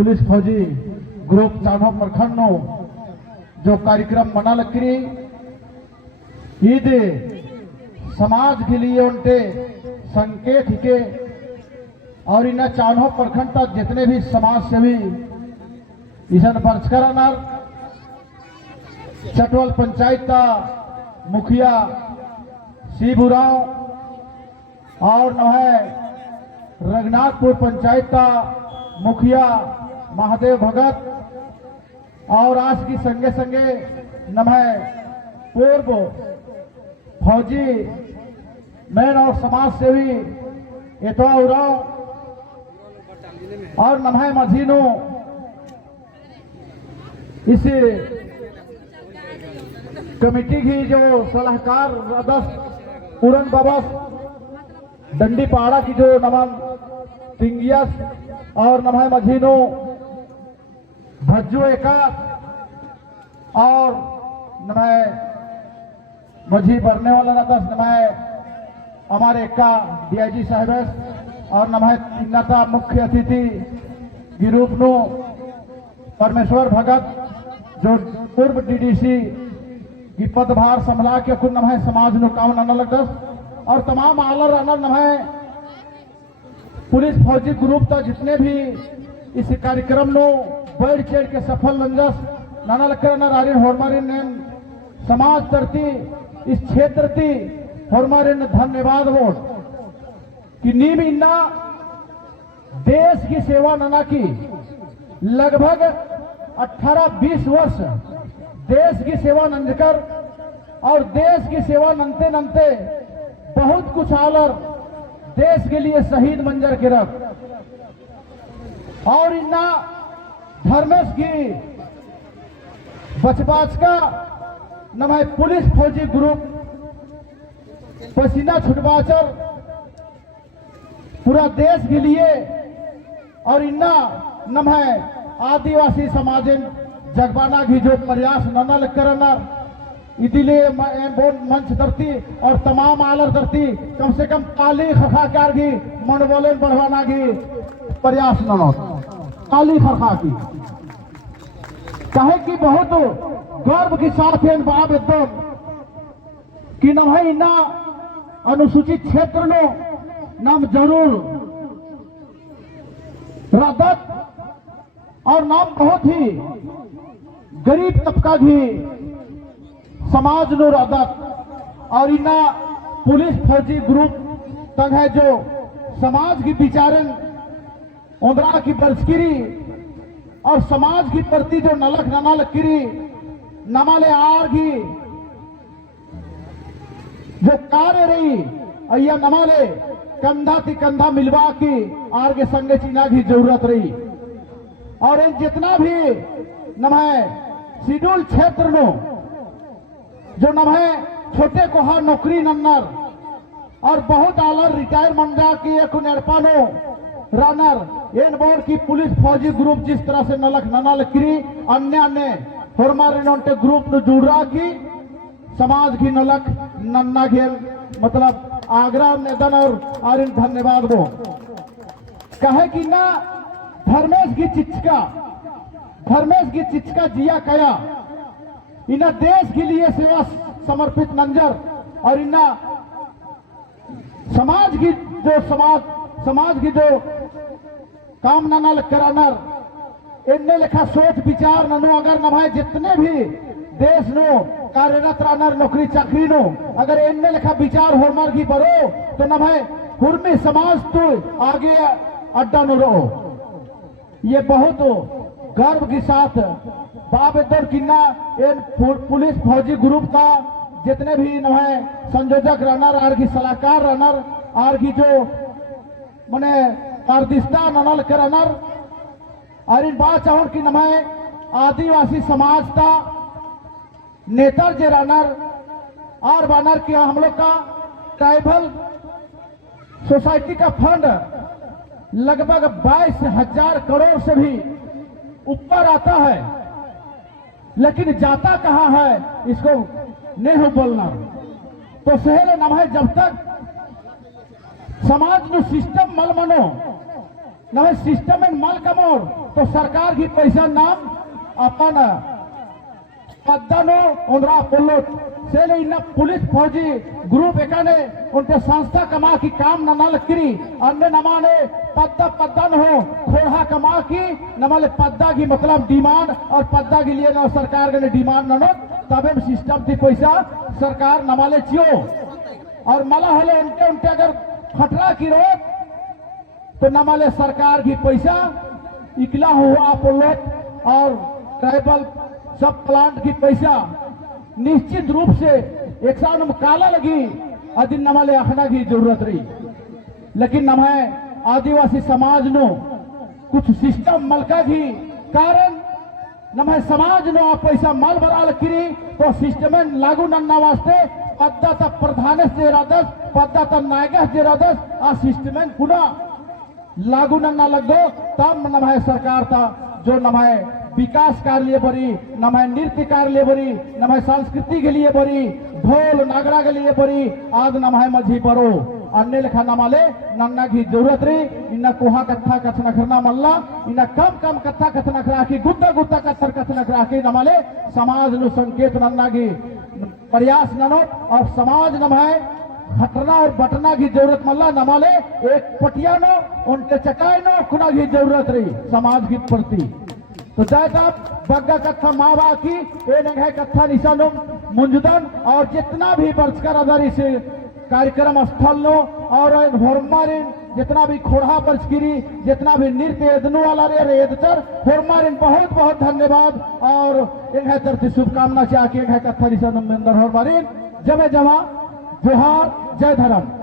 Police फौजी group चानो प्रखंड no जो कार्यक्रम मना लकरी ईद समाज के लिए उनके संकेत के और इन चानो प्रखंड तक जितने भी समाज सेवी ईसन बर्चकर चटवल पंचायत का मुखिया शिवराव और न है रघुनाथपुर पंचायत का मुखिया महादेव भगत और आज की संगे संगे न है पूर्व फौजी मैन और समाज सेवी एतवा उराव और न है मझीनो इस कमेटी की जो सलाहकार पूरन बाबा डंडी पहाड़ा की जो नमन तिंगियस और नमः मझीनो भज्जो एका और नमः मझी भरने वाला नतस नमः हमारे एका डीआईजी साहब और नमः तिन्नाता मुख्य अतिथि गिरूप नो परमेश्वर भगत जो पूर्व डीडीसी की पदभार संभला के खुद नमः समाज नो काम न लगस और तमाम आलर अनर नमः पुलिस फौजी ग्रुप तक जितने भी इस कार्यक्रम नो बढ़ चढ़ के सफल लंजस नाना लक्कर नर आर्यन होरमारिन ने समाज तरती इस क्षेत्र ती होरमारिन धन्यवाद वोट कि नीम इन्ना देश की सेवा नना की लगभग 18-20 वर्ष देश की सेवा नंजकर और देश की सेवा नंते नंते बहुत कुछ आलर देश के लिए शहीद मंजर के रख और इन्ना धर्मेश की बचबाच का नम है पुलिस फौजी ग्रुप पसीना छुटवाचर पूरा देश के लिए और इन्ना नम है आदिवासी समाजन जगबाना की जो प्रयास ननल करनर इदिले मंच धरती और तमाम आलर धरती कम से कम काली खखाकार की मनोबलन बढ़वाना की प्रयास ननो काली खखा की कहे कि बहुत गर्व के साथ है बाब एकदम कि न भाई ना अनुसूचित क्षेत्र नो नाम जरूर रादत और नाम बहुत ही गरीब तबका भी समाज नो रादत और इना पुलिस फौजी ग्रुप तक है जो समाज की विचारन उमरा की बरसगिरी और समाज की प्रति जो नलक ननाल किरी नमाले आर की जो कार्य रही अय्या नमाले कंधा ती कंधा मिलवा की आर के संगे चीना की जरूरत रही और इन जितना भी नमः शेड्यूल क्षेत्र नो जो नमः छोटे कोहा नौकरी नन्नर और बहुत आलर रिटायर मंडा की एक नेरपानो रनर एन बोर्ड की पुलिस फौजी ग्रुप जिस तरह से नलक ननाल किरी अन्य अन्य होरमारे ग्रुप न जुड़ रहा की समाज की नलक नन्ना घेल मतलब आगरा मैदान और आरिन धन्यवाद वो कहे कि ना धर्मेश की चिचका जिया कया इना देश के लिए सेवा समर्पित मंजर और इना समाज की जो काम ननल करानर इन्ने लेखा सोच विचार ननो अगर न भाई जितने भी देश नो कार्यरत रानर नौकरी चाकरी नो अगर इन्ने लेखा विचार होरमार की बरो तो न भाई हुर्मी समाज तो आगे अड्डा न रहो ये बहुत गर्व के साथ बाबेदर किन्ना इन पुलिस फौजी ग्रुप का जितने भी न है संयोजक रनर आर की सलाहकार रनर आर की जो मने कार्दिस्ता ननल के रनर और इन बात चाहो कि न है आदिवासी समाज का नेता जे रनर और बनर किया हम लोग का ट्राइबल सोसाइटी का फंड लगभग 22,000 करोड़ से भी ऊपर आता है लेकिन जाता कहां है इसको नहीं बोलना तो शहर न है जब तक समाज में सिस्टम मल मनो नवे सिस्टम में माल कमोर तो सरकार की पैसा नाम अपन पद्दानो उनरा पोलोट सेले इन पुलिस फौजी ग्रुप एकाने उनके संस्था कमा की काम ननाल करी अन्य नमाने पद्दा पद्दन हो खोड़ा कमा की नमाले पद्दा की मतलब डिमांड और पद्दा के लिए ना सरकार के डिमांड ननो तबे सिस्टम थी पैसा सरकार नमाले चियो और मला हले उनके उनके अगर खतरा की रोक तो नमाले सरकार की पैसा इकला हुआ पोलोट और ट्राइबल सब प्लांट की पैसा निश्चित रूप से एक साल में काला लगी अदिन नमाले अखना की जरूरत रही लेकिन नमाए आदिवासी समाज नो कुछ सिस्टम मलका की कारण नमाए समाज नो आप पैसा माल बराल करी तो सिस्टम में लागू नन्ना वास्ते पद्धत प्रधान से रादस पद्धत नायक से रादस आ सिस्टम में पुनः लागू नन्ना लगो तब नमाए सरकार था जो नमाए विकास कार्य बरी नमाय नृत्य कार्य बरी नमाय संस्कृति के लिए बरी ढोल नागरा के लिए बरी आज नमाय मझी परो अन्य लेखा नमाले नन्ना की जरूरत रही इन्ना कोहा कथा कथन करना मल्ला इन्ना कम कम कथा कथन करा की गुद्दा गुद्दा कथर कथन करा की नमाले समाज नु संकेत नन्ना की प्रयास ननो और समाज नमाय घटना और बटना की जरूरत मल्ला नमाले एक पटियानो उनके चकायनो खुना की जरूरत रही समाज की प्रति तो चाहे साहब बग्गा कथा मावा की ए नंगे कथा निशानो मुंजदन और जितना भी बरसकर आधारित से कार्यक्रम स्थल नो और होरमारिन जितना भी खोड़ा बरसगिरी जितना भी नृत्य एदनु वाला रे एदचर होरमारिन बहुत बहुत धन्यवाद और इन्हें तरफ शुभकामना चाह के कथा निशानो में अंदर होरमारिन जमे जमा जोहार जय धर्म।